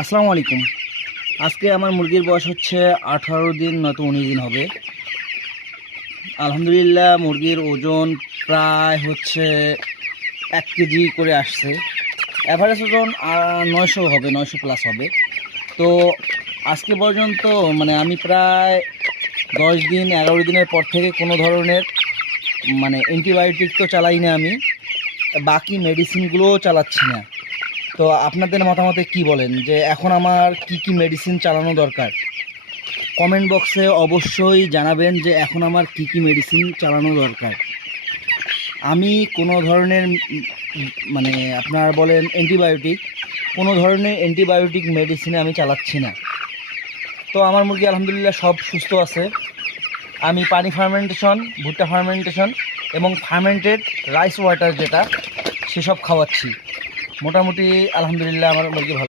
আসসালামু আলাইকুম। আজকে আমার মুরগির বয়স হচ্ছে 18 দিন নয়তো 19 দিন হবে। আলহামদুলিল্লাহ মুরগির ওজন প্রায় হচ্ছে 1 কেজি করে আসছে। অ্যাভারেজ ওজন 900 হবে, 900 প্লাস হবে। তো আজকে পর্যন্ত মানে আমি প্রায় 10 দিন 11 দিনের পর থেকে কোনো ধরনের অ্যান্টিবায়োটিক তো চালাই না আমি, বাকি মেডিসিনগুলোও চালাচ্ছি না। তো আপনাদের মতামতে কি বলেন যে এখন আমার কি কি মেডিসিন চালানো দরকার? কমেন্ট বক্সে অবশ্যই জানাবেন যে এখন আমার কি কি মেডিসিন চালানো দরকার। আমি কোনো ধরনের আপনারা বলেন অ্যান্টিবায়োটিক, কোনো ধরনের অ্যান্টিবায়োটিক মেডিসিনে আমি চালাচ্ছি না। তো আমার মুরগি আলহামদুলিল্লাহ সব সুস্থ আছে। আমি পানি ফার্মেন্টেশন, ভুট্টা ফার্মেন্টেশন এবং ফার্মেন্টেড রাইস ওয়াটার যেটা সেসব খাওয়াচ্ছি। মোটামুটি আলহামদুলিল্লাহ আমার মুরগি ভালো।